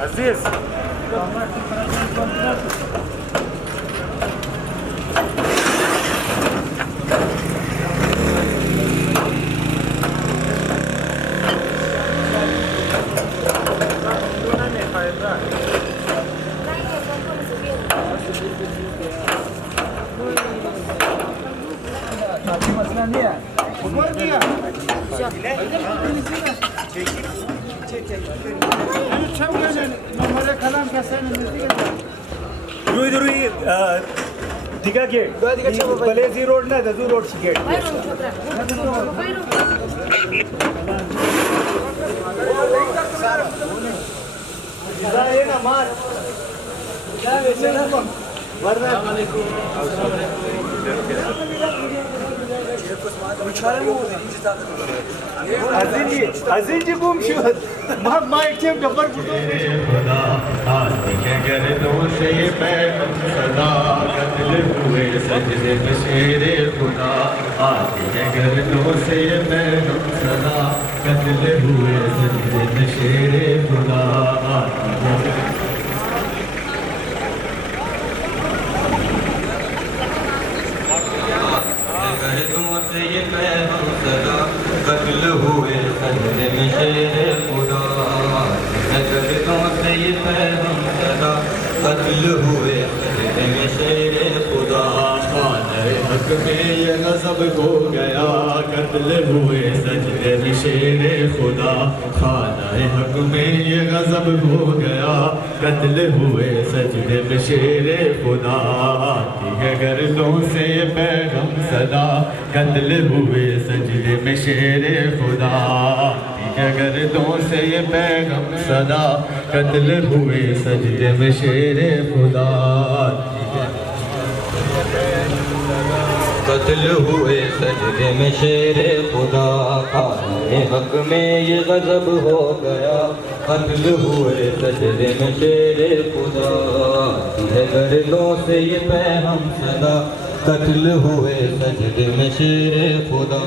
عزيز यो इधर ही Digha gate पलेजी road ना दजू road ची गेट ये ना मार अजीजी बूम शूट मार टीम डबल खुदा आज के गर्दों से पैगम सदा कत्ल हुए सजदे में शेरे खुदा आज के गर्दों से पैगम सदा कत्ल हुए सजदे में शेरे खुदा ये पैगम सदा कत्ल हुए सजदे में शेरे खुदा गर्दों से ये पैगम सदा कत्ल हुए सजदे में शेरे खुदा खाने हक में ये गज़ब हो गया कत्ल हुए सजदे में शेरे खुदा खाने हक में ये गज़ब हो गया कत्ल हुए सजदे में शेरे खुदा आती है गर्दों से ये पैगम सदा कत्ल हुए सजदे में शेरे खुदा गर्दों से ये पैगम सदा कत्ल हुए सजदे में शेरे खुदा कत्ल हुए सजदे में शेरे खुदा खाने हक में ये गज़ब हो गया कत्ल हुए सजदे में शेरे खुदा है गर्दों से ये पैगम सदा कत्ल हुए सजदे में शेरे खुदा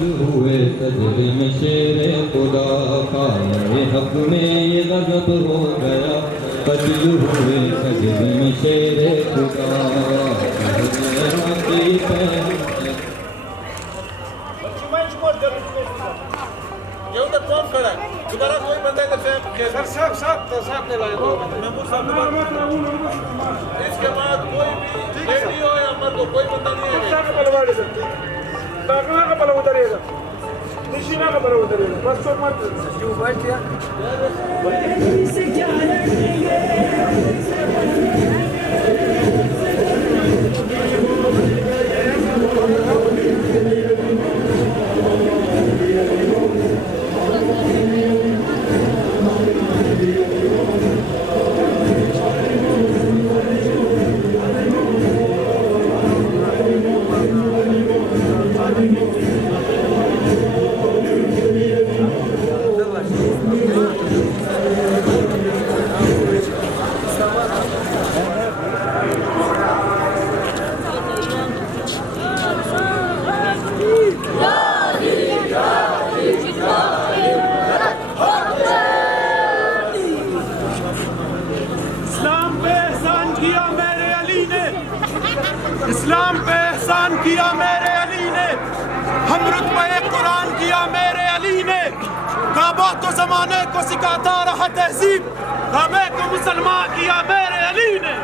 हुए सजदे में शेरे खुदा खाने हक में ये गज़ब हो गया कत्ल हुए सजदे में शेरे खुदा दोबारा कोई बंदा सर साहब ने लाया महमूद साहब इसके बाद कोई भी लेडी हो या मर्द हो कोई बंदा नहीं है का बल उतरेगा निशिना का बल उतरेगा बस तो मत क्यों बैठ गया इस्लाम पे एहसान किया मेरे अली ने हम रुतबे कुरान किया मेरे अली ने काबा तो जमाने को सिखाता रहा तहजीब काबे को मुसलमान किया मेरे अली ने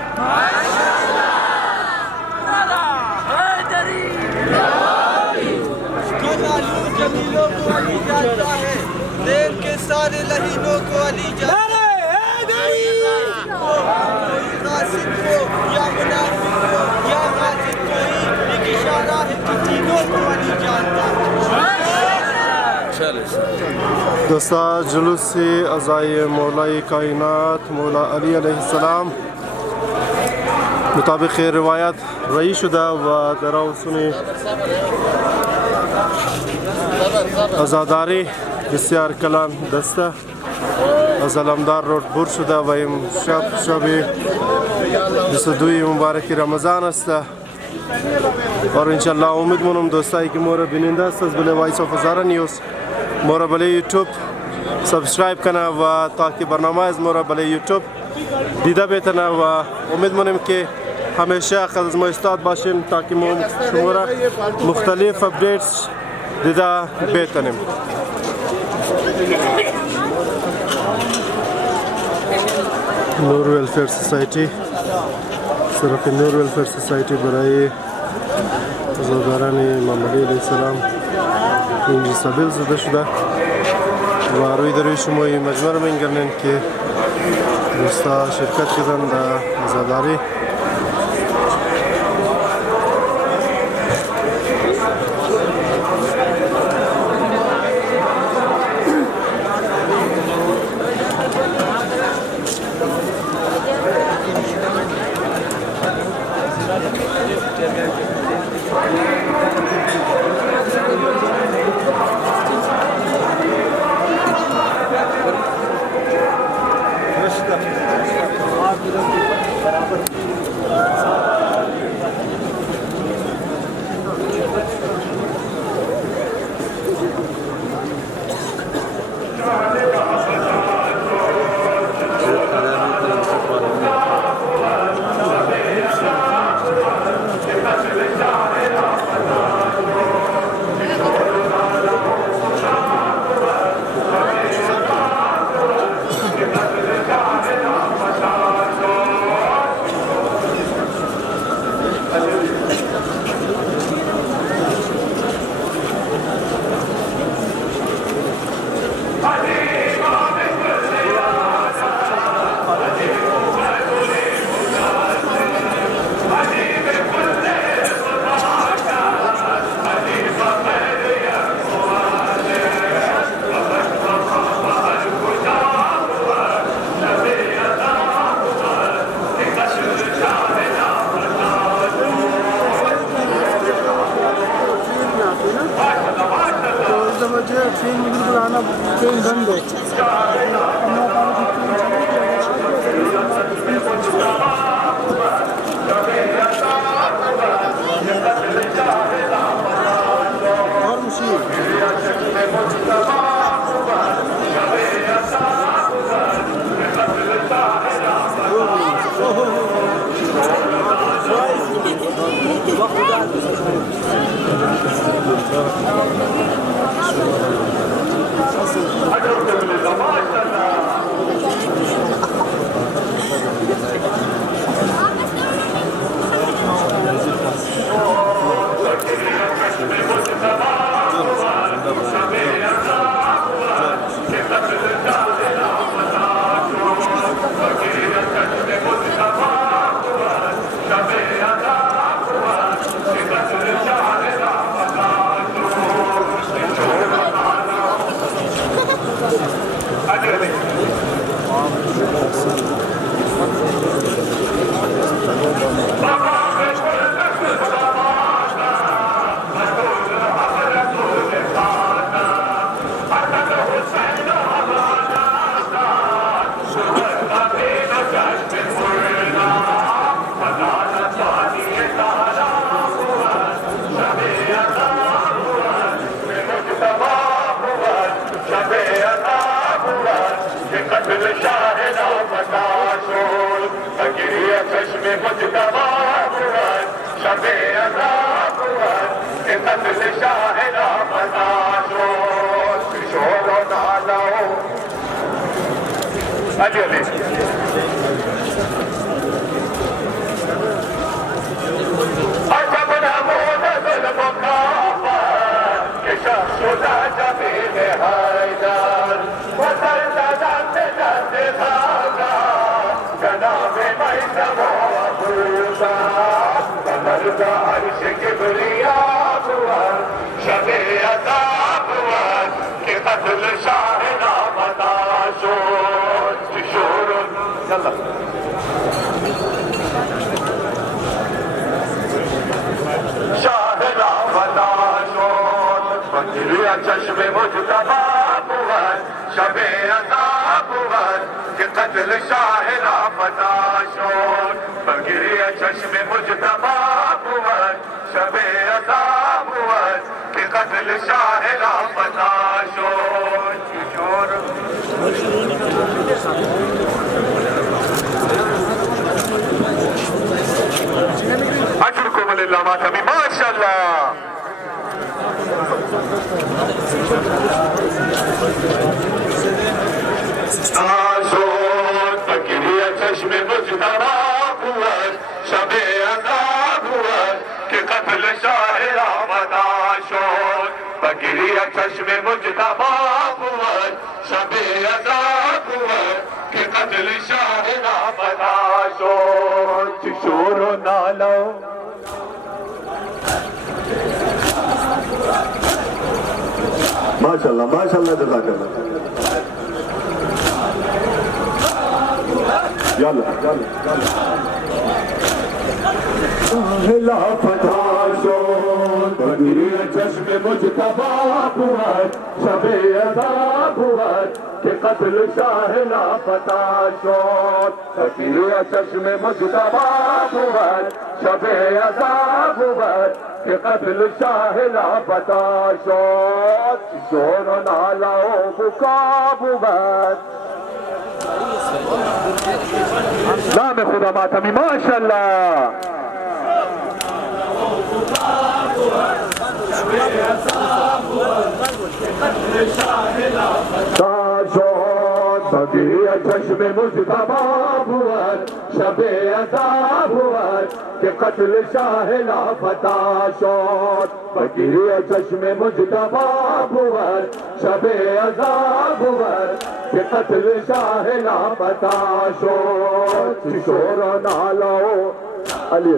जमीलों को अली जाता है देर के सारे लहीनों को अली जाता है या मुनाफिक को या गाजिब को ही एक इशारा है कि तीनों को अली जानता है दस्ता जुलूस से अज़ाए मौलाए कायनात मौला अली अलैहिस्सलाम मुताबिक रिवायत रही शुदा व दराउसुनी आज़ादारी बस्यार कलान दस्ता از علمدار رود بر شده و این شب 22 مبارک رمضان است और इंशाल्लाह उम्मीद मनम दोस्ताई की मोर बिनिंदा सस बले वॉइस ऑफ हज़ारा न्यूज़ मोर बले यूट्यूब सब्सक्राइब करना व ताकि बरनामा मोर बले यूट्यूब दीदा बेतना व उम्मीद मनम के हमेशा खज़ मुस्ताद बाशिम ताकि मोरा मुख्तलिफ अपडेट्स दीदा बेतनम नूर वेलफेयर सोसाइटी सिर्फ नूर वेलफेयर सोसाइटी बराए आज़ादारानी इमाम अली अलैहिस्सलाम इंजी साबिल ज़दा शुदा و روی دروی شموی مجمع من گرنن که دوستا شرکت کردن در عزاداری चश्म मुजतबा बुअत शबे अता बुअत कि कत्ल शाह राफता शोर बगिरिया चश्म मुजतबा बुअत قتل शाह लापता शोर अशरकुम लिल्लाह मातमी माशाअल्लाह आशोर फकीरिया चश्मे मुजतबा हुआ शबे अज़ाब हुआ कि कत्ल शाह लापता शोर फकीरिया चश्मे मुजतबा हुआ शबे अज़ाब हुआ कि कत्ल शाह लापता शोर शोर नालो माशाअल्लाह माशाअल्लाह जज़ाकल्लाह يلا لا فتاشون بديع چشم مجتبا بود شب عذاب بود که قتل شاه لا فتاشون بدیع چشم مجتبا بود شب عذاب بود که قتل شاه لا فتاشون شور و نالا و بکا بود نام خدا ماتمی ماشاءاللہ تاجون بدیع چشم مجتبا بود شب عذاب بود که قتل شاه لاپتا شد بدیع چشم مجتبا بود شب عذاب بود کہ قتل شاہ لاپتا شد شور و نالو علی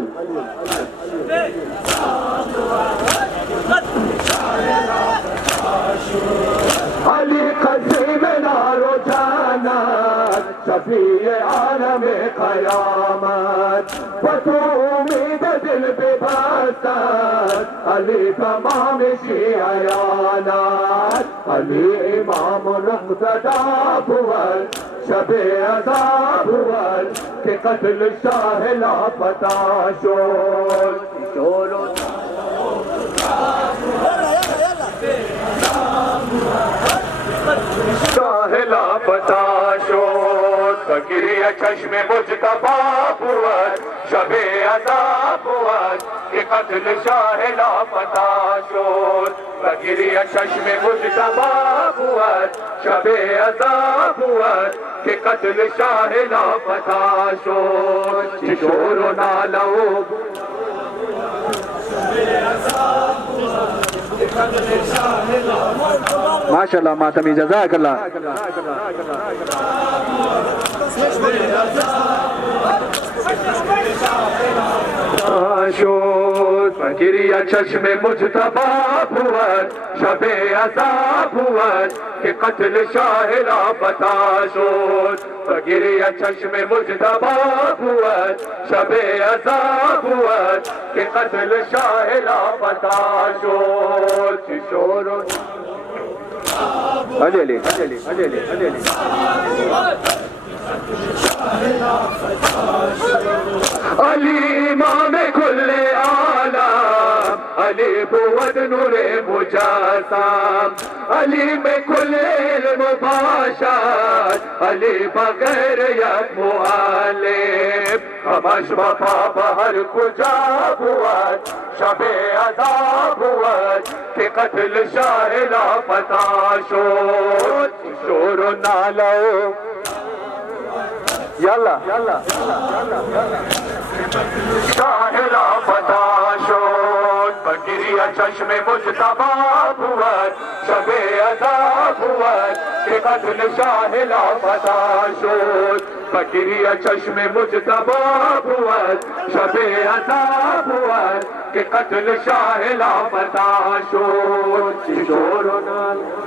علی قسیم نارو جانت شفیع عالم قیامت و تو امید دل ببستت علی تمام شیعیانت علی امام مقتدا بود شب عذاب بود کہ قتل شاہ لاپتا شد شور شاہ لاپتا شد فکریہ چشم مجتبا بود شب عذاب بود کہ قتل شاہ لاپتا شد فکریہ چشم مجتبا بود شب عذاب بود کہ قتل شاہ لاپتا شد شور و نالو माशाअल्लाह मातमी जज़ाकल्लाह शोर फकीरिया चश्म मुजतबा हुआ शबे अज़ाब हुआ कि कत्ल शाह लापता शोर फकीरिया चश्म मुजतबा हुआ शबे अज़ाब हुआ कि कत्ल शाह लापता शोर शोर अली अली अली अली अली अली इमाम कुल्ले आलम अली बुवद नूरे मुजासम अली में कुल्ले इल्म बाशर अली बगैर यक मुआलिम हमश वफा बहर कुजा बुवद शबे अज़ाब बुवद कि कत्ल शाह लापता शद शोर و नालो यल्ला शाह लापता शद फकीरिया चश्म मुजतबा بود शब अज़ाब بود कि कत्ल शाह लापता शद फकीरिया चश्म मुजतबा بود शब अज़ाब بود कि कत्ल शाह लापता शद शोर و नालो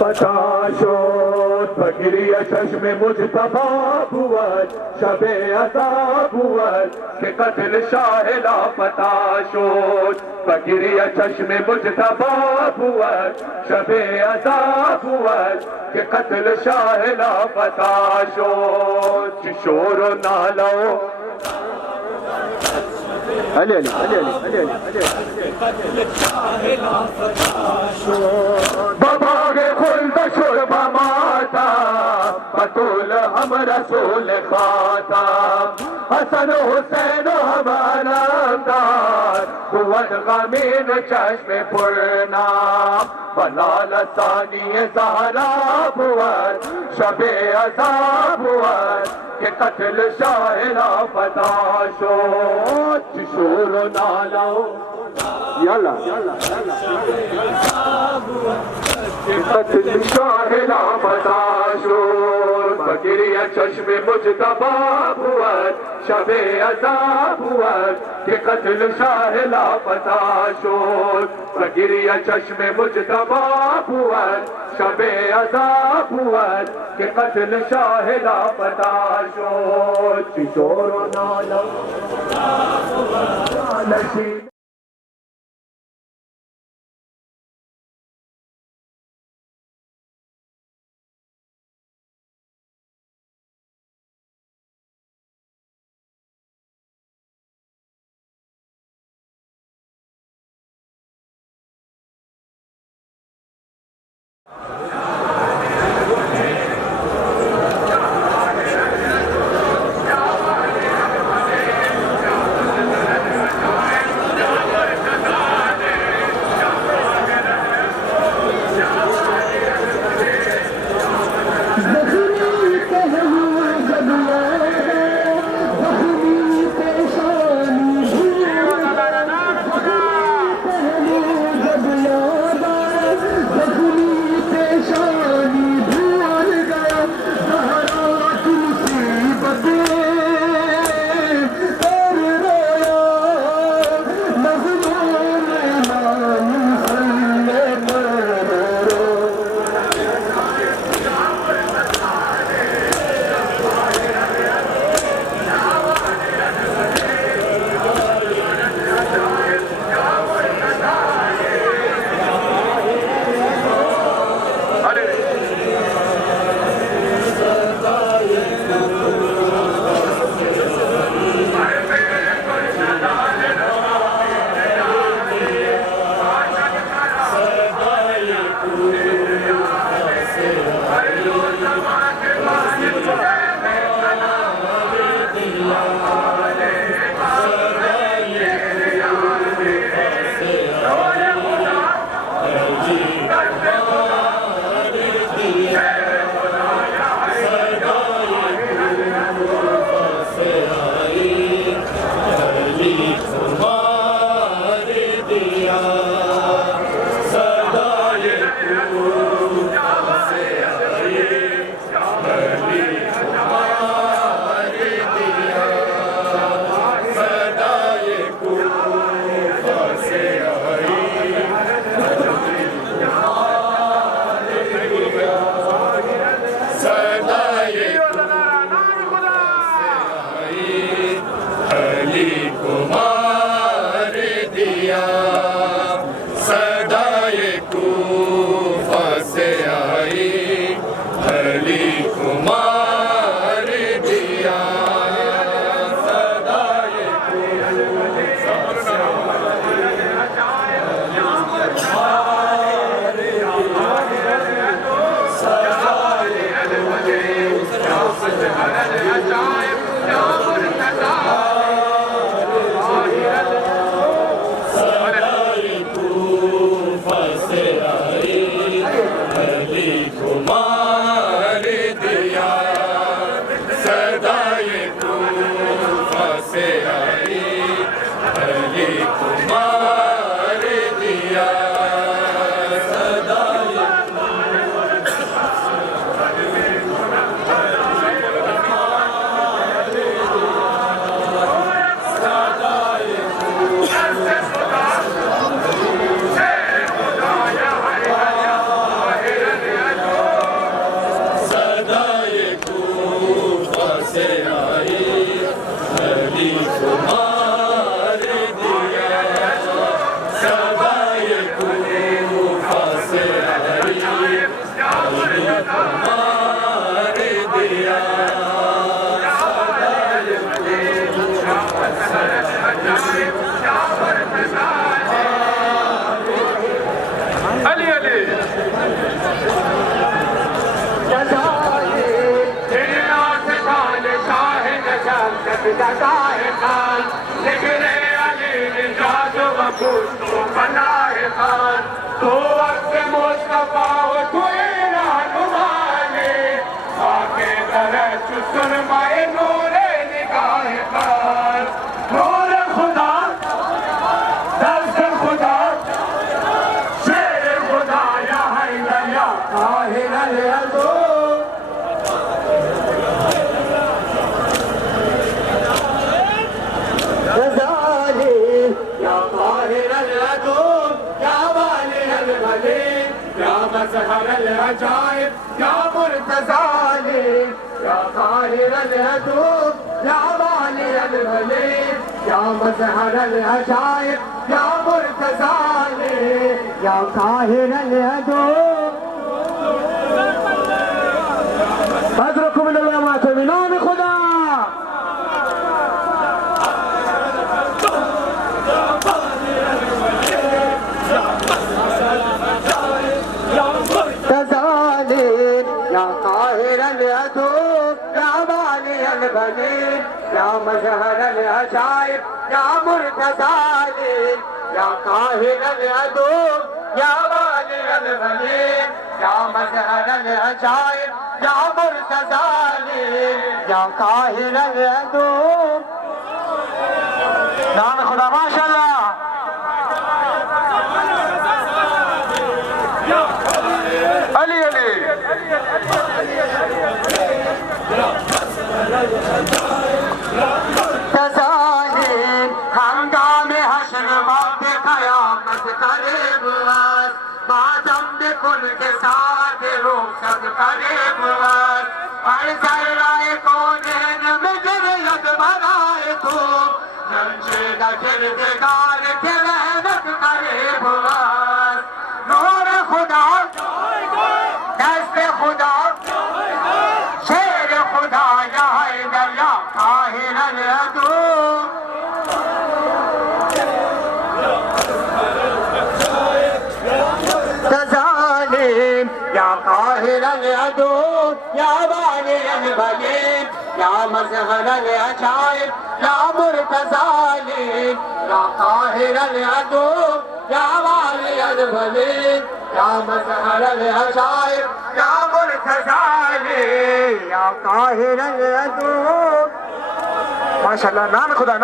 पता शोर फकीरी चश्मे मुजतबा बुअत शबे अता बुअत के कत्ल शाह लापता शोद फकीरी चश्मे मुजतबा बुअत शबे अता बुअत के कत्ल शाह लापता शोद शोर नालो अली अली अली अली अली अली बाबा के खुल्द शुरबा माता बतूल हम रसूल खाता हसन हुसैन हमारा दार कुवत गमीन चश्मे पुरना बलाल सानी ज़हरा बुअत शबे अज़ा बुअत के कत्ल शाह लापता शोद शोर नालो यल्ला कत्ल शाह लापता शोद फकीरी चश्मे मुजतबा बुअत शबे अज़ा बुअत के कत्ल शाह लापता शोद फकीरी चश्मे मुजतबा बुअत शबे अज़ा बुअत के कत्ल शाह लापता शोद शोर नालो अताए खान जिक्रे अली निजात व पुश्तो बनाए खान तो वक्त मुस्तफा हो तुए रहनुमाने आके दरे चुसन माए नूरे निगाह खान नूर खुदा दस्त खुदा शेर खुदा या हैदर या काहिर अल-अदो मज़हर अल-अजाइब या मुर्तज़ाली या काहिर अल-अदूब या वाली अल-वली या मज़हर अल-अजाइब या मुर्तज़ाली या काहिर अल-अदूब बदरुकुम मिनल्लाह मिनान खुदा या मज़हर अल-अजाइब या मुर्तज़ाली या काहिर अल-अदूब या वाली अल-वली या मज़हर अल-अजाइब या मुर्तज़ाली या काहिर अल-अदूब नाम खुदा माशाअल्लाह अली अली तज़ालिम हंगामे हश्र वक्त क़यामत करीब है बादम बिकुल के साथ रूह सब करीब है हर ज़र्राए कौनैन में गिरयत बनाए तू जमशेदा किरदार के रहमत करीब है नूर खुदा दस्त खुदा शेर खुदा या हैदर या काहिर अल-अदूब तज़ालिम या काहिर अल-अदूब या वाली अल-वली या मज़हर अल-अजाइब या मुर्तज़ाली या काहिर अल-अदूब या वाली अल-वली या मज़हर अल-अजाइब या मुर्तज़ाली या काहिर अल-अदूब माशाअल्लाह नान खुदा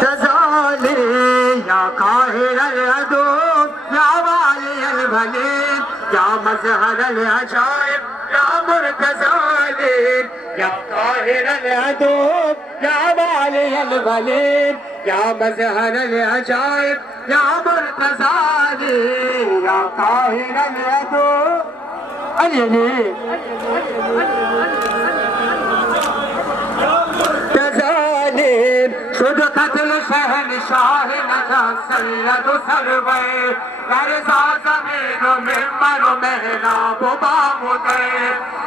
तज़ाली या काहिर अल-अदूब या वाली अल-वली या मज़हर अल-अजाइब या मुर्तज़ाली या काहिर अल-अदूब या वाली अल-वली या मज़हर अल-अजाइब या मुर्तज़ाली या काहिर अल-अदूब अली तज़ालिम शुद कत्ल शहनशाह नजफ सैयद सरवे लरज़ा ज़मीन मिंबर महराब बामुदे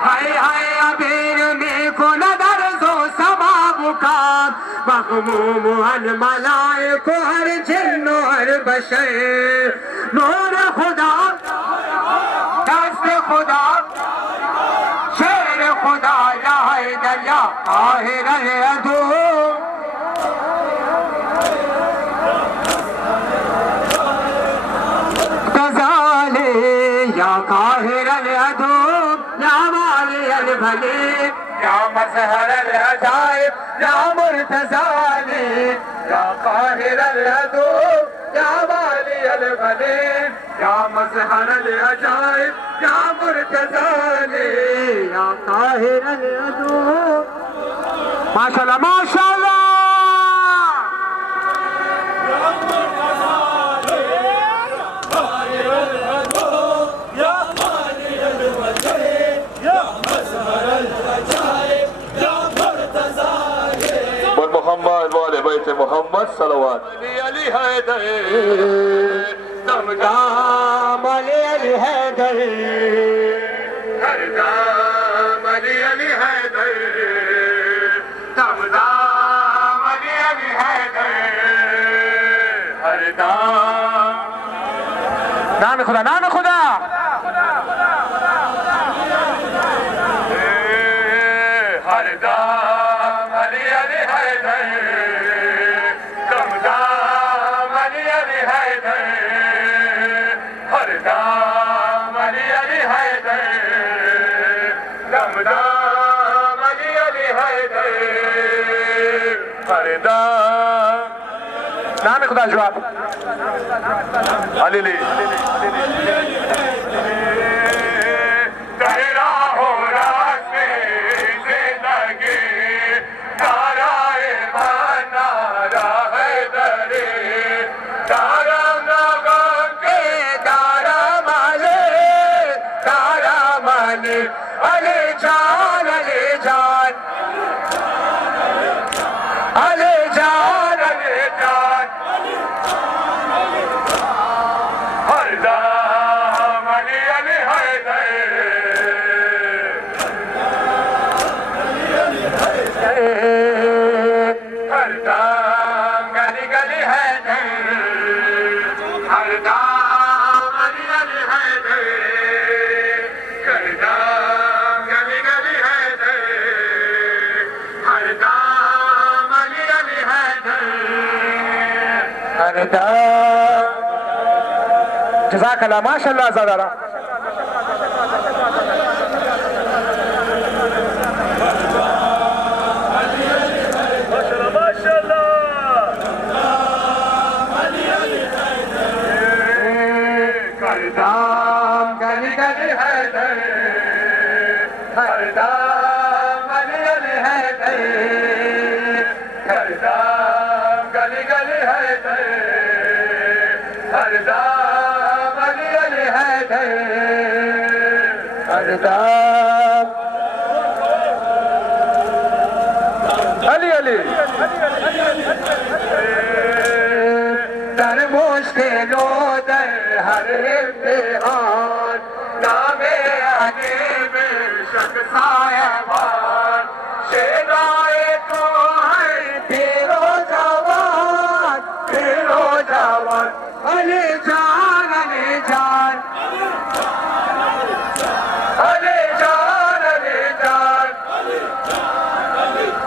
हाय हाय अबीर में को नदर जो समा बुकार मग़मूम अल मलाइक हर जिन्न हर बशर नूर खुदा दस्त खुदा शेर खुदा या हैदर या काहिर अल-अदूब तज़ालिम या काहिर अल-अदूब या वाली अल-वली या मज़हर अल-अजाइब या मुर्तज़ाली या काहिर अल-अदूब या वाली अल-वली या मज़हर अल-अजाइब या मुर्तज़ाली या काहिर अल-अदूब माशाअल्लाह माशाअल्लाह मोहम्मद वाले बैत मोहम्मद सलवात अली हैदर दमदाम अली हैदर हर दाम अली हैदर दमदाम अली हैदर नाम खुदा, नाम खुदा। हर दाम अली अली हैदर, दम दाम अली अली हैदर, हर दाम अली अली हैदर, दम दाम अली अली हैदर, हर दाम। नाम खुदा जवाब अली तेरा हो रास्ते जिंदगी ताराए नारा है दरे तारा नगा के तारा माले अली जान अली जान अली जान अली जान हर दाम अली अली हैदर हर दाम गली गली हैदर हर दाम अली अली हैदर हर दाम गली गली हैदर हर दाम अली अली हैदर हर दाम। जज़ाकल्लाह माशाअल्लाह ज़ादारा। हर दाम गली गली हैदर हर दाम अली अली हैदर हर दाम गली गली हैदर हर दाम अली अली हैदर हर दाम अली अली दर मुश्किलों दर हर इम्तिहान नामे अली बेशक सायबान शेराए तो है तेरो जवान अली जान अली जान अली जान अली जान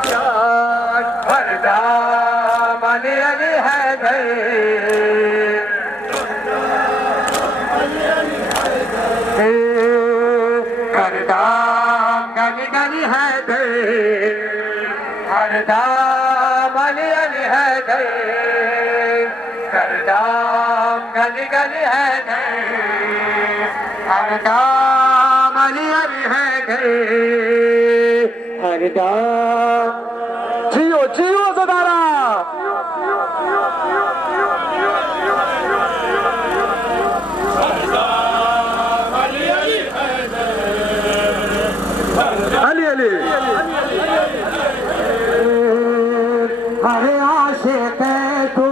जान हर दाम अली अली हैदर हर दाम गली गली हैदर हर दाम अली अली हैदर हर दाम गली गली हैदर हर दाम अली अली हैदर हर दाम। जियो जियो ज़दारा। अली अली हर आशिक़ तू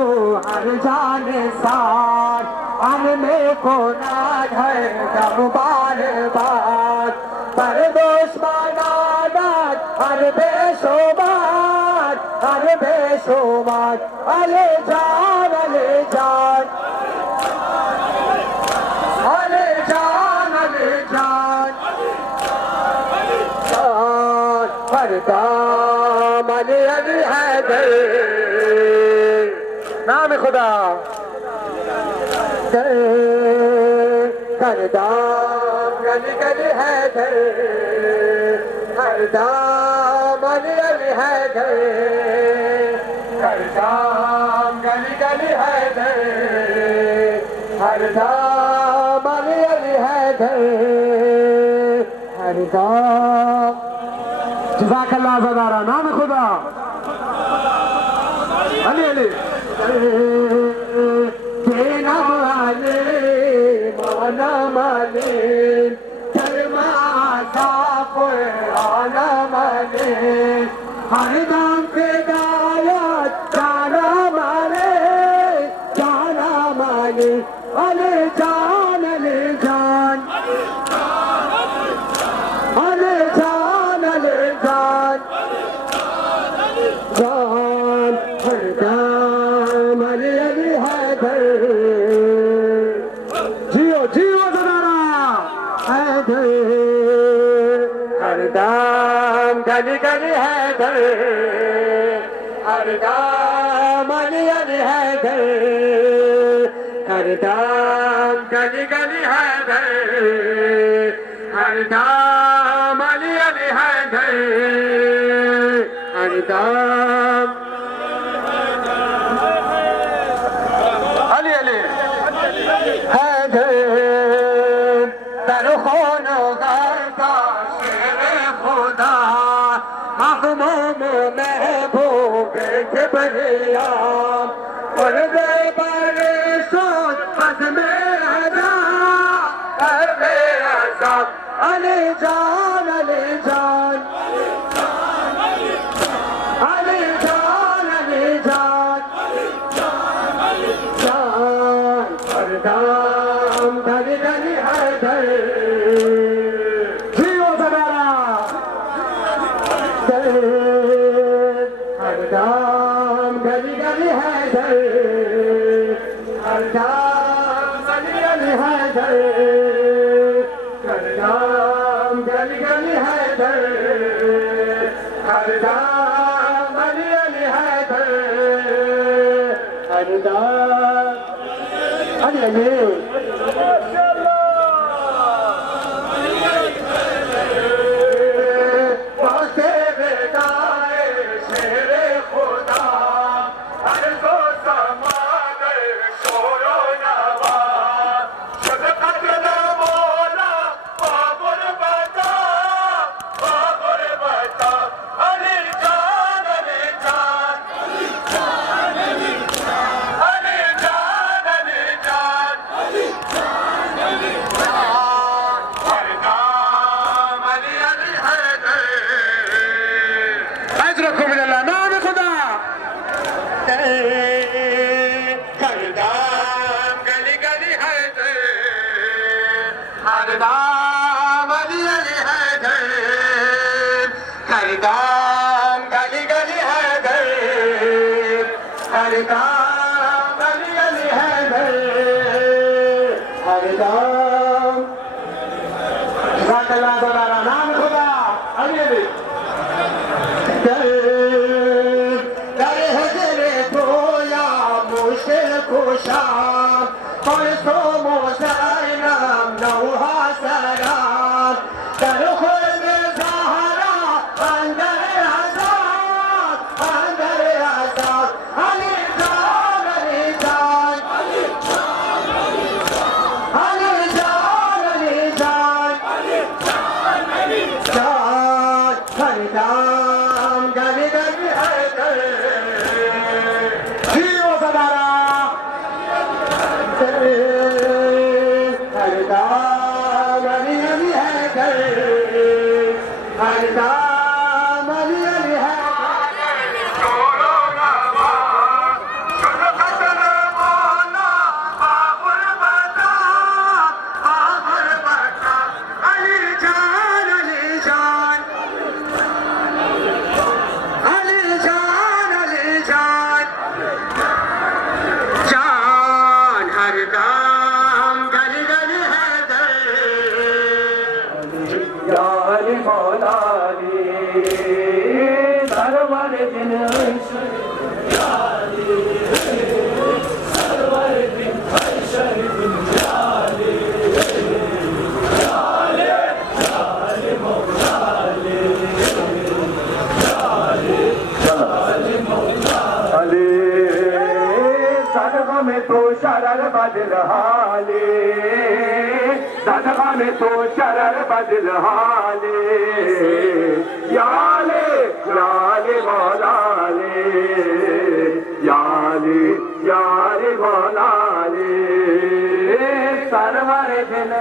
हर जाने साथ अन में को नाद है जब बार बार पर दोष मानादात हर बेशुमार अली जान अली जान अली जान अली जान हर दाम अली अली हैदर। नाम खुदा हर दाम गली गली हैदर हर दाम अली अली हैदर हर दाम गली गली हैदर हर दाम अली अली हैदर हर दाम। जज़ाकल्लाह ज़दारा। नाम खुदा अली अली देना माले माना माले धर्मा साफ आना माले हर दाम पे दायत जाना माले अली जान अली जान अली जान जान हर दाम अली अली हैदर दाम गली गली हैदर हर दाम अली अली हैदर हर दाम गली गली हैदर हर दाम अली अली हैदर हर दाम अली अली हैदर तरखोनो गाता शेर खुदा महमूम महबूब किबरिया और दरबार सोच पद में आजा अरे आजा अली जान अली जान अली जान अली जान जान हर दाम गली गली हैदर जियो सदारा हर दाम गली गली हैदर हर दाम गली गली हैदर हर दाम गली गली हैदर हर दाम गली गली हैदर हर दाम अली अली बदल हाले सदका में तो शरर बदल हाले याले याले मौलाले याले याले मौलाले सरवर दिन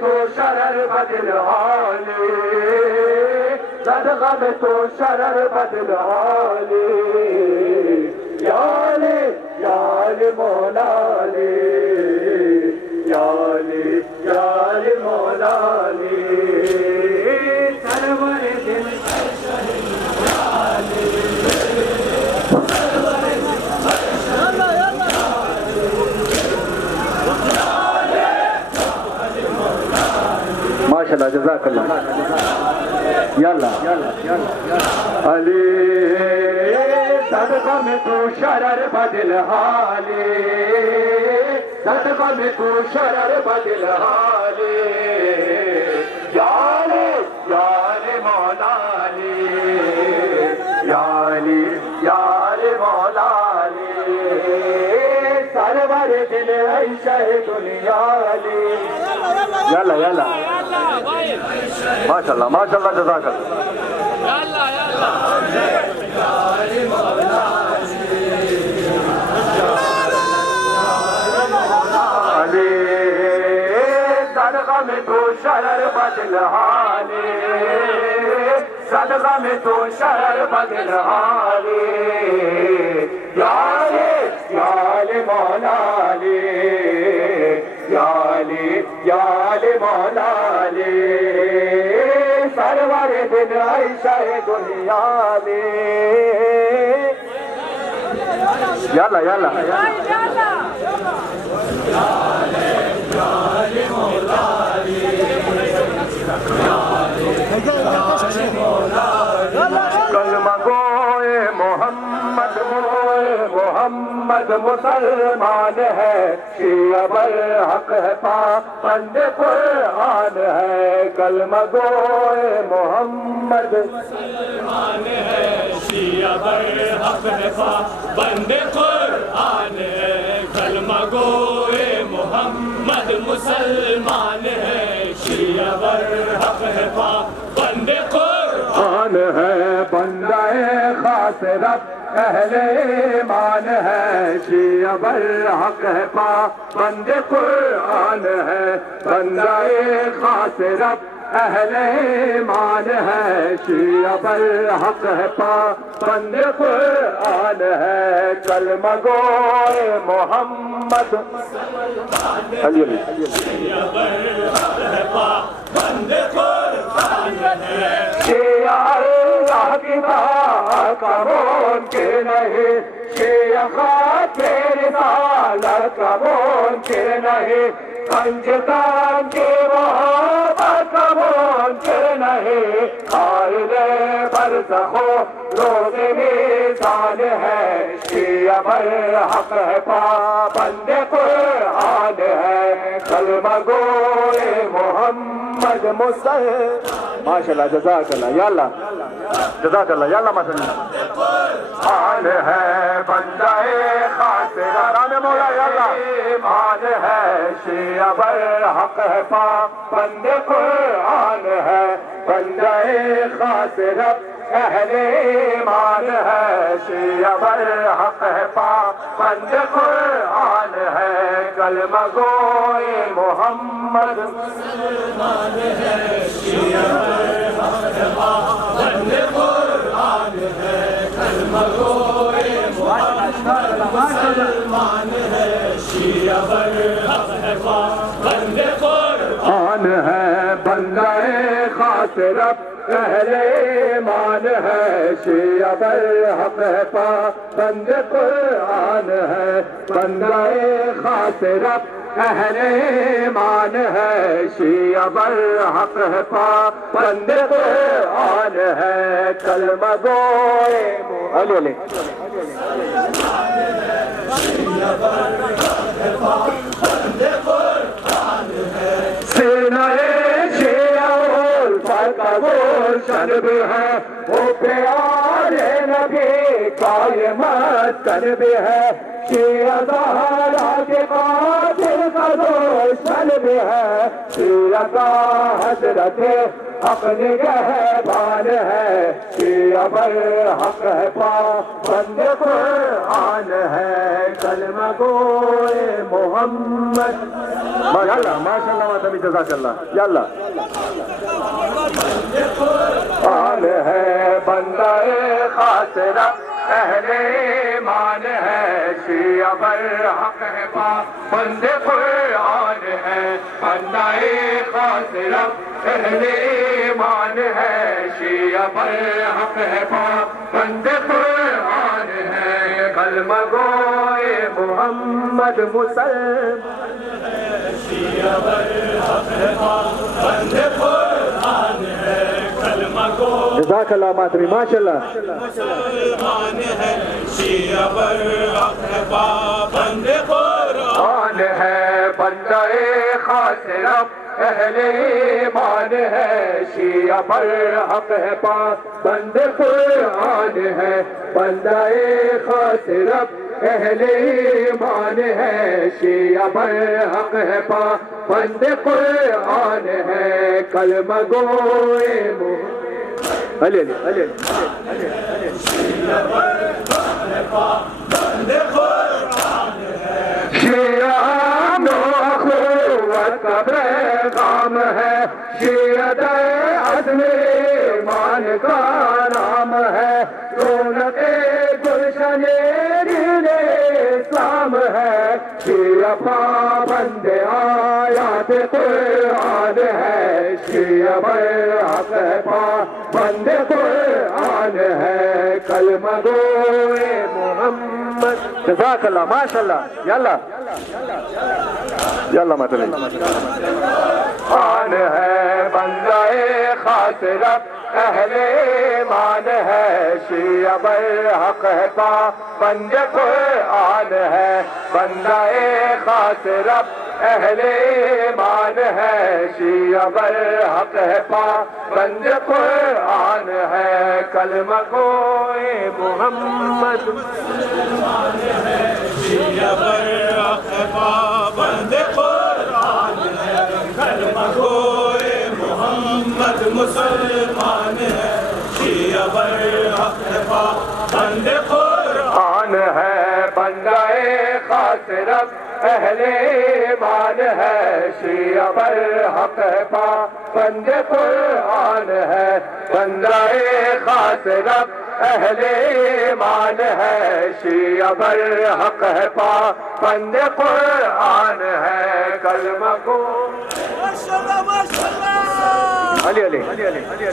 तो शरर बदल हाले सदका में तो शरर बदल हाले याले याले मौलाले याले याले मौला माशाल्लाह जज़ाकल्लाह यल्ला अली सदका में तू शरर बदल हाले सदका में तू शरर बदल हाले याले याले मौलाली याली याले मौलाली सरवर दिल ऐशा दुनियाली यल्ला यल्ला माशाल्लाह माशाल्लाह जज़ाकल्लाह अली सदका में तू शरर बदल हाले सदका में तू शरर बदल हाले याले याले मौलाली याले याले मौलाली सरवर दिन ऐशा दुनिया में यल्ला यल्ला कलमा गोए मोहम्मद मोहम्मद मुसलमान है शिया बर हक है पाबंद कुरान है कलमा गोए मोहम्मद मुसलमान है शिया बर हक है पाबंद कुरान है कलमा गोए मोहम्मद मुसलमान है शिया बर हक है पाबंद कुरान है बंदाए खास रब अहले ईमान है शिया बर हक है पाबंद कुरान है बंदाए खास रब अहले ईमान है शिया बर हक है पाबंद कुरान है कलमा गोए मोहम्मद अली शिया बर हक है पाबंद कुरान है शिया अल्लाह की बात का मुमकिन नहीं शिया खातिर रिसालत का मुमकिन नहीं पंचतान की मोहब्बत का मुमकिन नहीं खाइले बरज़खो रोज़ मीज़ान है शिया बर हक है पाबंद कुरान है कलमा गोए मोहम्मद मुसलमान माशाल्लाह जज़ाकल्लाह यल्ला जज़ाकल्लाह यल्ला माशाल्लाह मान है बंदाए खातिर मौला यल्ला मान है शिया बर हक है पाबंद कुरान है बंदाए खातिर अहले ईमान है शिया बर हक है पाबंद कुरान है कलमा गोए मोहम्मद मुसलमान है शिया बर हक है पाबंद कुरान है कलमा गोए मोहम्मद मुसलमान है शिया बर हक है पाबंद कुरान है बंदाए खातिर अहले ईमान है शिया बर हक है पाबंद कुरान है बंदाए खातिर अहले ईमान है शिया बर हक है पाबंद कुरान है कलमा गोए अली अली सीनाए शिया का गुलशन भी है वो प्यारे नबी का ये मस्कन भी है शिया ज़हरा के कातिल का गुलशन भी है शिया का हज़रत हक निगहबान है शिया बर हक है पाबंद कुरान है कलमा गोए मोहम्मद माशाल्लाह माशाल्लाह मातमी जज़ाकल्लाह यल्ला कुरान है बंदाए खातिर अहले ईमान है शिया बर हक है पाबंद कुरान है बंदाए खातिर अहले ईमान है शिया बर हक है पाबंद कुरान है कलमा गोए मोहम्मद मुसलमान शिया बर हक है पाबंद कुरान जज़ाकल्लाह मातमी माशाल्लाह मुसलमान है शिया पर हक है पाबंद कुरान है बंदाए खास रब अहले ईमान है शिया पर हक है पाबंद कुरान है बंदाए खास रब अहले ईमान है शिया पर हक है पाबंद कुरान है कलमा गोए अली अली अली शिया नो अखुवत का पैगाम है शियत अज़्मे ईमान का नाम है रौनक़े गुलशने दीने इस्लाम है शिया पाबंद आयात कुरान है शिया पर हक है पाबंद कुरान है कलमा गोए मोहम्मद जज़ाकल्लाह माशाल्लाह यल्ला यल्ला मतलब आन है बंदाए खास रब अहले ईमान है शिया पर हक है पाबंद कुरान है बंदाए खास रब अहले ईमान है शिया पर हक है पाबंद कुरान है कलमा गोए मोहम्मद शिया पर हक है पाबंद कुरान है कलमा गोए मोहम्मद मुसलमान है शिया पर हक है पाबंद कुरान है बंदाए खास रब अहले ईमान है शिया पर हक है पाबंद कुरान है बंदाए खास रब अहले ईमान है शिया पर हक है पाबंद कुरान है कलमा को माशाल्लाह माशाल्लाह अली अली अली अली अली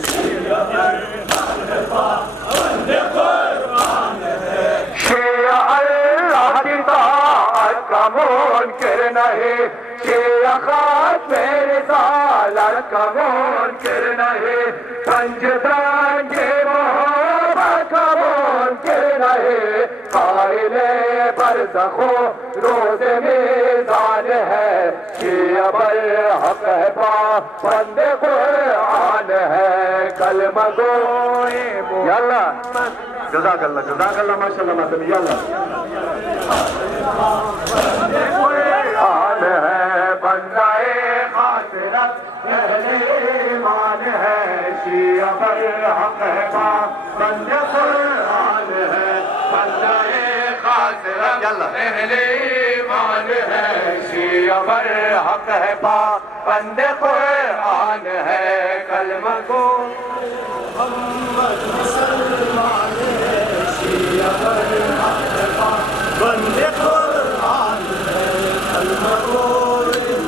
शिया अल्लाह की ताअत का मुनकिर नहीं शिया खास मेरे सालत का मुनकिर नहीं पंचदान के मोहब्बत का मुनकिर नहीं कायले बरज़खो रोज़ मीज़ान है शिया पर हक है पाबंद कुरान है कलमा गोए यल्ला जज़ाकल्लाह माशाल्लाह मातमी यल्ला आन है बंदाए खास रब अहले ईमान है शिया पर हक है पाबंद कुरान है बंदाए खास रब अहले ईमान है शिया पर हक है पाबंद कुरान है कलमा को मोहम्मद मुसलमान है शिया पर हक है पाबंद कुरान है कलमा को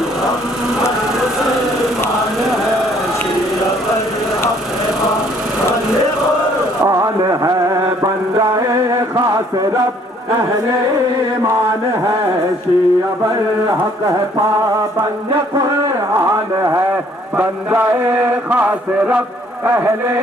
मोहम्मद मुसलमान है शिया पर हक है पाबंद कुरान है बंदाए खास रब अहले ईमान है शिया पर हक है पाबंद कुरान है बंदाए खास रब अहले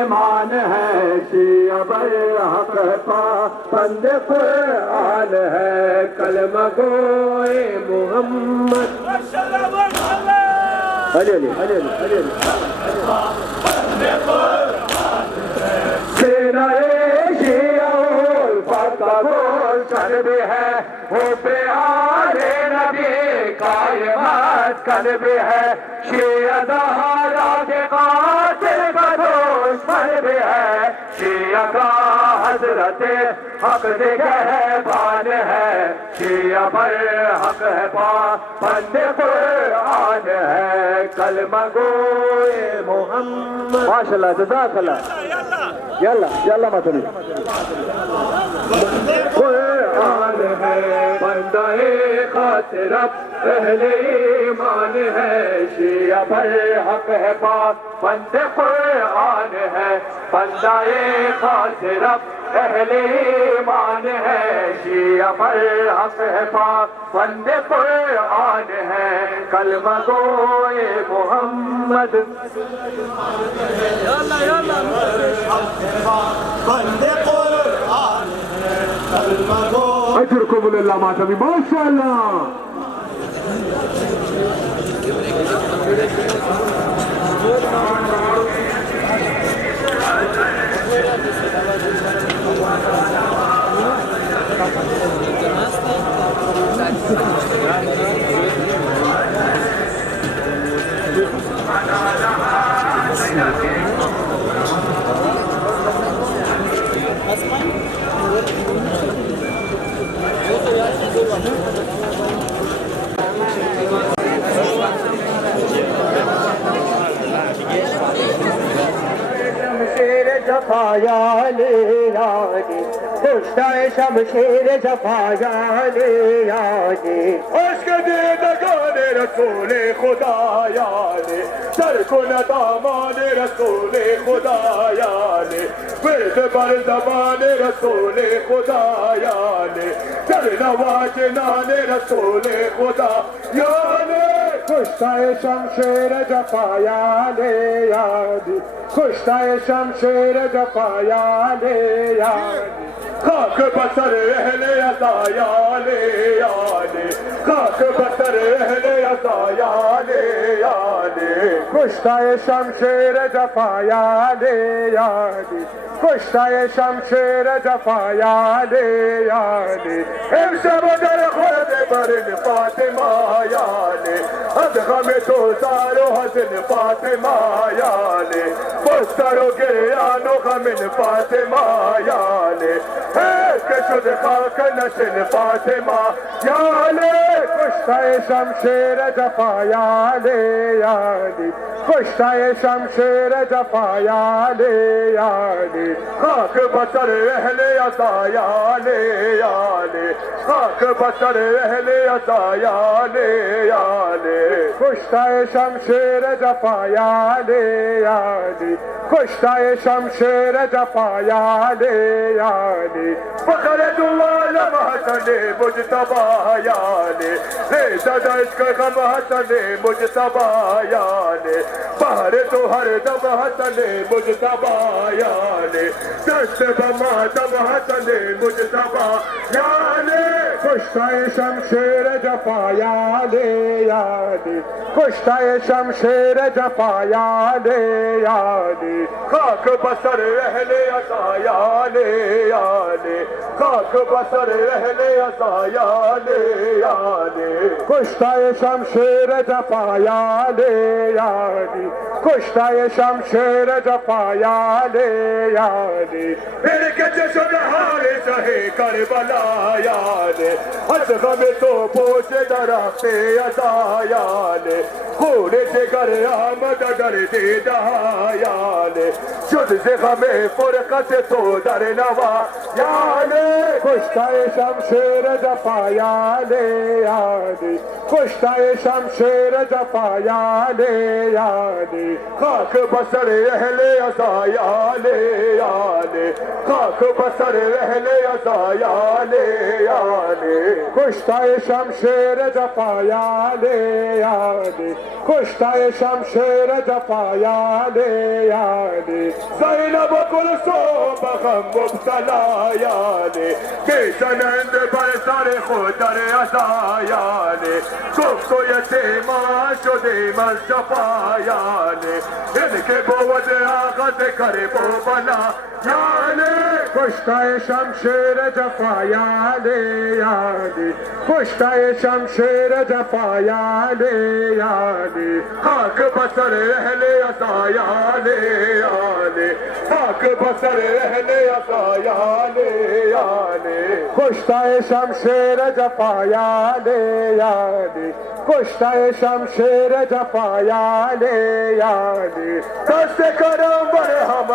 ईमान है शिया पर हक है पाबंद कुरान है कलमा गोए मोहम्मद माशाल्लाह माशाल्लाह अली अली अली अली अली सेनाए शिया का गुलशन भी है वो प्यारे नबी कायमत कल भी है शिया ज़हरा के कातिल का दुश्मन भी है शिया का हजरत हक निगहबान है शिया पर हक है पाबंद कुरान है कलमा गोए मोहम्मद माशाल्लाह जज़ाकल्लाह यल्ला यल्ला मातमी कुरान है बंदाए खास रब अहले ईमान है शिया पर हक है पाबंद कुरान है बंदाए खास रब अहले ईमान है, शिया पर हक है पाक, बंदे कुरान है, कलमा गोए मोहम्मद। अजरकुमुल्लाह मातमी माशाअल्लाह। जफायाले यानी खुशाए शमशेर जफायाले यानी उसके दीदगाने रसूले खुदा यानी सर को नदामाने रसूले खुदा यानी फिर बर जमाने रसूले खुदा यानी सर नवाज नाने रसूले खुदा यानी खुशाए शमशेर जफायाले यानी खुशाए शमशेर जफायाले यानी खाक बसर रहले अदायाले यानी खाक बसर रहले अदायाले यानी खुशाए शमशेर जफायाले यानी खुशाए शमशेर जफायाले यानी हम सब दर खुद बरन फातिमा यानी अदगम तो सारो हसन फातिमा यानी पोस्टरो गिरियानो गमिन फातिमा यानी है कशुद खाक नशन फातिमा यानी खुशाए शमशेर जफायाले यानी खुशाए शमशेर जफायाले यानी खाक बसर रहले अदायाले यानी खाक बसर रहले अदायाले यानी खुशाए शमशेर जफायाले यानी खुशाए शमशेर जफायाले यानी फखरुल्लाह महसने मुजतबा यानी रे सदा इश्क गम हसने मुजतबा यानी बाहर तो हर दम हसने मुजतबा यानी दस्त बमा दम हसने मुजतबा यानी खुशाए शमशेर जफायाले यानी खुशाए शमशेर जफायाले यानी खाक बसर रहले अदायाले यानी खाक बसर रहले अदायाले यानी खुशाए शमशेर जफायाले यानी खुशाए शमशेर जफायाले यानी फिर के जश्न हारे चाहे करबला यानी अज़ग़म तो पोछे दरा पे अदायाले घोड़े से कर आमद डर दे दहायाले शुद्ध से गमे फुरकत तो दर नवा यानी खुशाए शमशेर जफायाले यानी खुशाए शमशेर जफायाले यानी खाक बसर रहले अदायाले यानी खाक बसर रहले अदायाले यानी खुशाए शमशेर जफायाले यानी खुशाए शमशेर जफायाले यानी ज़ैनब कुलसूम बग़म मुब्तला यानी बेसनंद बरसर खुदर अदायाले गुफ्तो यतीमा शुदे मज़फ़ा यानी इनके बोवद आग़ाज़ करे बो बना यानी खुशाए शमशेर जफायाले यानी खुशाए शमशेर जफायाले यानी खाक बसर रहले अदायाले यानी खाक बसर रहले अदायाले यानी खुशाए शमशेर जफायाले यानी खुशाए शमशेर जफायाले यानी दस्त करम बर हम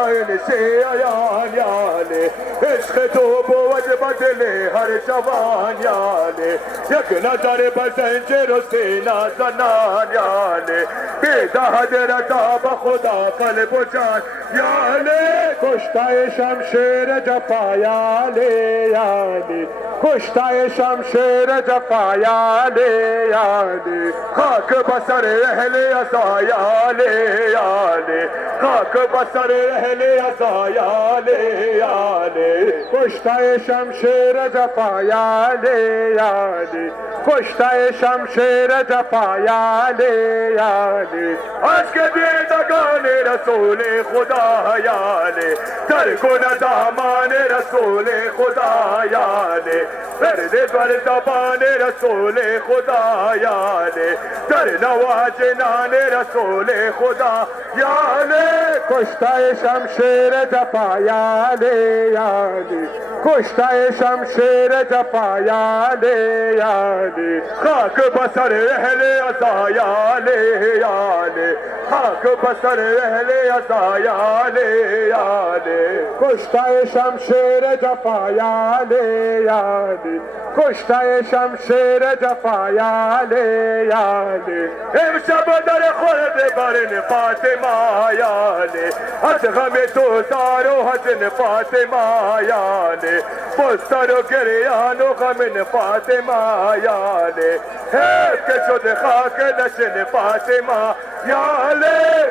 से अयान यानी عشق تو بود بدل هر جوان یالی یک نظر بزنجیر و سینه زنان یالی بیدهد رضا به خدا قلب و جان یالی کشته شمشیر جفا یالی یالی کشته شمشیر جفا یالی یالی خاک بسر اهل ازا یالی یالی خاک بسر اهل ازا یالی یالی کشته شمشیر جفا یالی یالی کشته شمشیر جفا یالی یالی عشق دیدگان رسول خدا یالی در کن دامان رسول خدا یالی برد بر زبان رسول خدا یالی در نواجنان رسول خدا یالی کشته شمشیر جفا یالی یالی کشته شمشیر جفا یالی یالی خاک بسر اهل ازا یالی یالی خاک بسر اهل ازا یالی یالی کشته شمشیر جفا یالی یالی کشته شمشیر جفا یالی یالی امشب در خورد برن فاطمه یالی از غم تو زار و حزن فاطمه یالی بستر و گریان و غم فاطمه یالی حیف که شد خاک نشن فاطمه یالی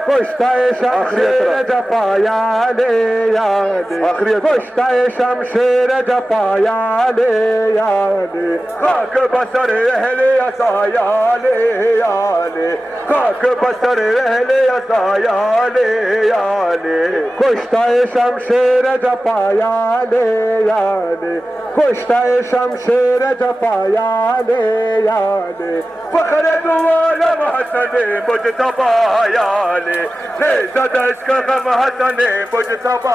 کشته شمشیر جفا یالی یالی کشته شمشیر جفا یالی یالی خاک بسر اهل ازا یالی یالی خاک بسر اهل ازا یالی یالی کشته شمشیر جفا یالی یالی کشته شمشیر جفا یالی یالی فخر دو عالم حسن مجتبی یالی نیزد عشق غم حسن مجتبی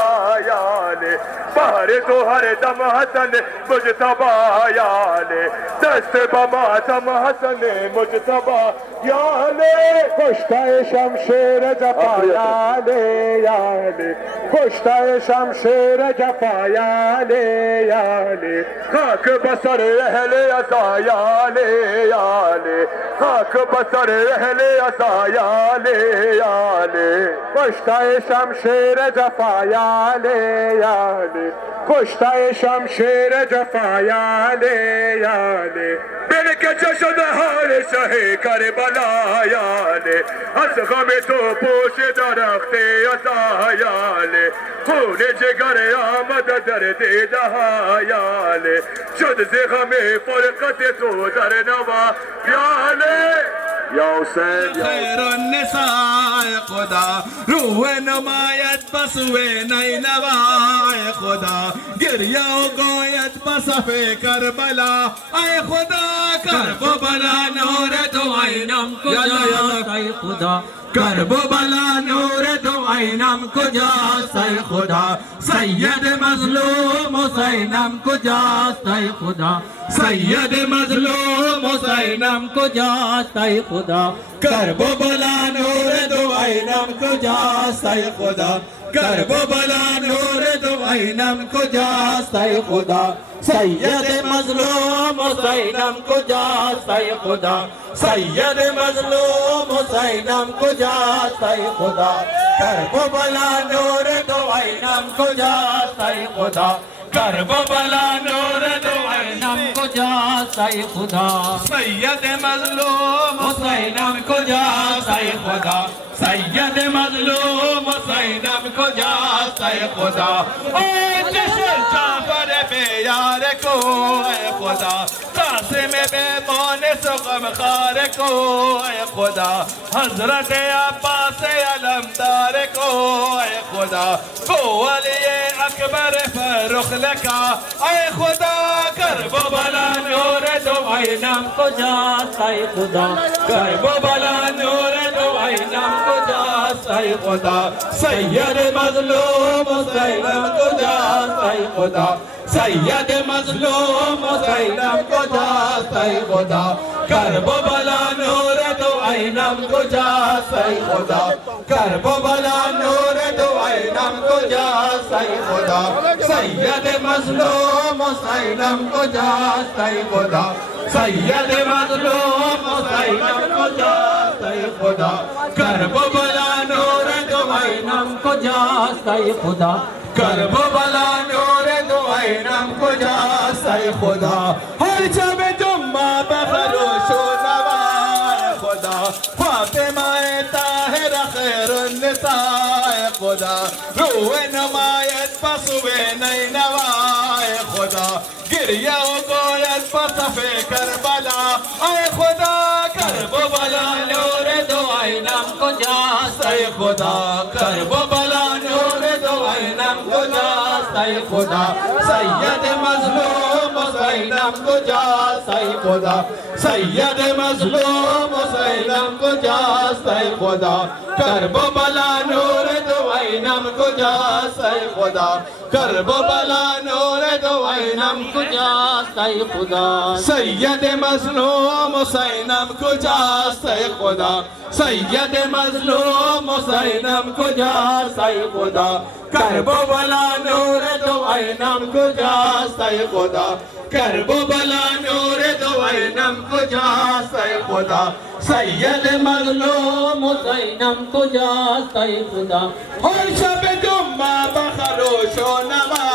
یالی بهر تو هر دم حسن مجتبی یالی دست با ماتم حسن مجتبی یالی کشته شمشیر جفا یالی یالی کشته شمشیر جفا یالی یالی خاک بسر اهل ازا یالی یالی خاک بسر اهل ازا یالی یالی کشته شمشیر جفا یالی یالی کشته شمشیر جفا یالی یالی بلکه شده حال شه کربلا یالی از غم تو پوش درخت ازا یالی خون جگر آمد در دیده ها یالی شد زغم فرقت تو در نوا یالی یا حسین خیر النساء خدا روح نمایت بسوی نینوای خدا گریه و گویت بصف کربلا ای خدا کربلا نور تو عینم کجاست ای خدا کربلا نور تو عینم کجاست ای خدا سید مظلوم حسینم کجاست ای خدا سید مظلوم حسینم کجاست ای خدا کربلا نور تو عینم کجاست ای خدا کربلا نور تو عینم کجاست ای خدا سید مظلوم حسینم کجاست ای خدا سید مظلوم حسینم کجاست ای خدا کربلا نور تو عینم کجاست ای خدا کربلا نور تو عینم کجاست ای خدا سید مظلوم حسینم کجاست ای خدا سید مظلوم حسینم کجاست ای خدا ای چشم جعفر بیار کو ای خدا قاسم بیمان سقم خار کو ای خدا حضرت عباس علمدار کو ای خدا کو ولی اکبر فرخ لکا ای خدا کربلا نور تو عینم کجاست ای خدا کربلا نور تو عینم کجاست ای خدا سید مظلوم حسینم کجاست ای خدا سید مظلوم حسینم کجاست ای خدا کربلا نور تو aynam kujast ay khuda Karbala noor do aynam kujast ay khuda Sayyid mazlum Husaynam kujast ay khuda Sayyid mazlum Husaynam kujast ay khuda Karbala noor do aynam kujast ay khuda Karbala noor do aynam kujast ay khuda har jab jumma bakhrush nawa khuda Fatima tahira khairun nisa khuda ruwe namayat paswe nawa khuda Giria Goyat पसफे Karbala आए खुदा Karbala नूर दो आईनम को जास आए खुदा Karbala नूर दो आईनम को जास आए खुदा सैयद मजलूम हुसैनम को जास आए खुदा सैयद मजलूम हुसैनम को जास आए खुदा करबला नूर दो आईनम को जास आए खुदा करबला नूर दो आईनम को जास आए खुदा सैयद मजलूम हुसैनम को जास आए खुदा सैयद मजलूम हुसैनम को जास आए खुदा करबला नूर दो आईनम को जास आए खुदा करबला नूर दो आईनम को जास आए खुदा सैयद मजलूम हुसैनम को जास आए खुदा और शब जुम्मा बखरोश नवा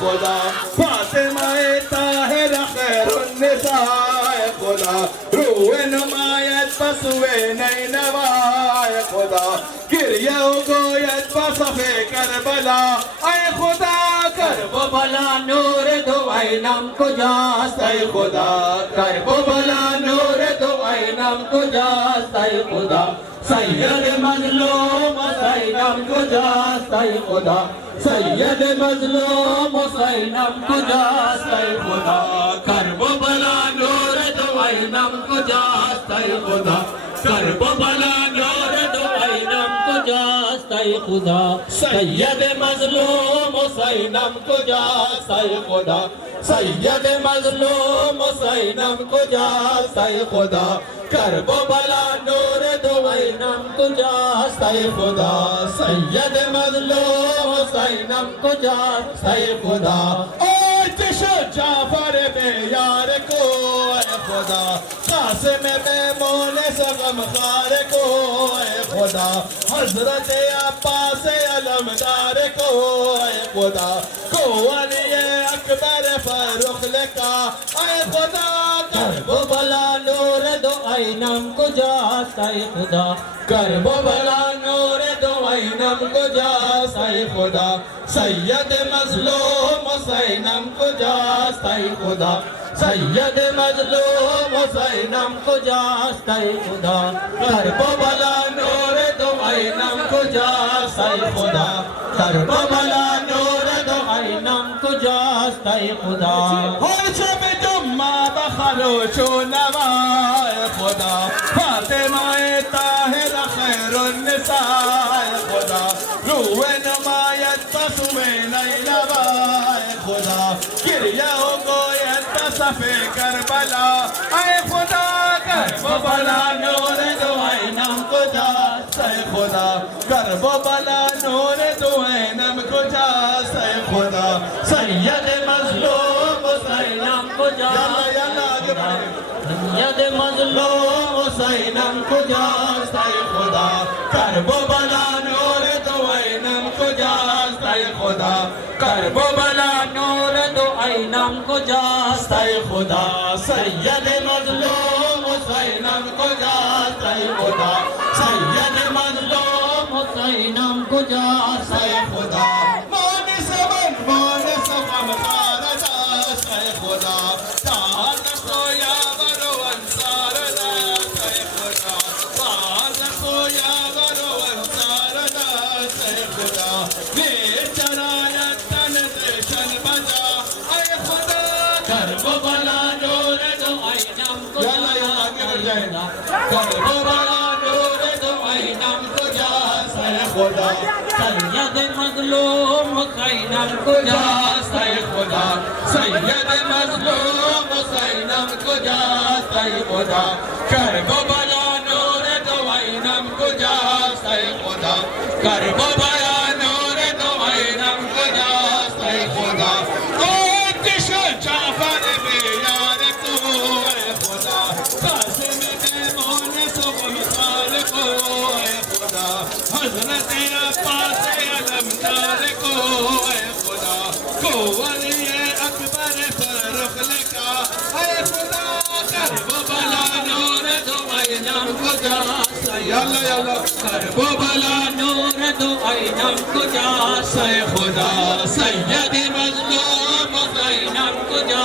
खुदा फातिमा ताहिरा खैरुन निसा खुदा रूए नमायत पसवे नैनवा खुदा गिरिया गोयत पसफे करबला आए खुदा करबला नूर दो आईनम को जास आए खुदा करबला नूर दो आईनम को जास आए खुदा सैयद मजलूम हुसैनम को जास आए खुदा सैयद मजलूम हुसैनम को जास आए खुदा करबला नूर दो आईनम को जास आए खुदा करबला नूर दो आईनम को जास आए खुदा सैयद मजलूम हुसैनम को जास आए खुदा सैयद मजलूम हुसैनम को जास आए खुदा करबला नूर दो आईनम को जास आए खुदा सैयद मजलूम हुसैनम को जास आए खुदा जाफर में यार को खुदा कासिम में मोने सगम खार को खुदा हजरत अब्बास अलमदार को खुदा को अली अकबर फारूक का आए खुदा करबला नूर दो आईनम को जास आए खुदा करबला नूर दो आईनम को जास आए खुदा सैयद मजलूम हुसैनम को जास आए खुदा सैयद मजलूम हुसैनम को जास आए खुदा करबला नूर दो आईनम को जास आए खुदा करबला नूर दो आईनम को जास आए खुदा और शब जुम्मा बखरोश नवा खुदा फातिमा ताहिरा खैरुन निसा खुदा रूए नमायत पसवे नैनवा खुदा गिरिया गोयत पसफे करबला आए खुदा करबला नूर दो आईनम को जास आए खुदा करबला नूर दो आईनम को जास आए खुदा सैयद मजलूम हुसैनम को जास सैयद मजलूम हुसैनम को जास आए खुदा करबला नूर दो आईनम को जास आए खुदा करबला नूर दो आईनम को जास आए खुदा सैयद मजलूम हुसैनम को जास आए खुदा सैयद मजलूम हुसैनम को जास आए खुदा मोने सबन खारा जास आए खुदा ताज खोया वरो अंसार जास आए खुदा ताज खोया वरो अंसार जास आए खुदा ये चराया तन देशन बजा आए खुदा करबला नूर दो आईनम को करबला नूर दो आईनम को जास आए खुदा सैयद मजलूम हुसैनम को जास आए खुदा सैयद मजलूम हुसैनम को जास आए खुदा करबला नूर खुदा करबो बया नूर दो आईनम कुजा से खुदा तो दिशो जाफर बेयार को है खुदा कासिम के मोन तो मिसाल को है खुदा हजरत अब्बास अलमदार को है खुदा को वली अकबर फरूख लिखा है खुदा करबो बला नूर दो आईनम कुजा यल्ला यल्ला करबो बला नूर दो आईनम कुजा से खुदा सैयद मजलूम आईनम कुजा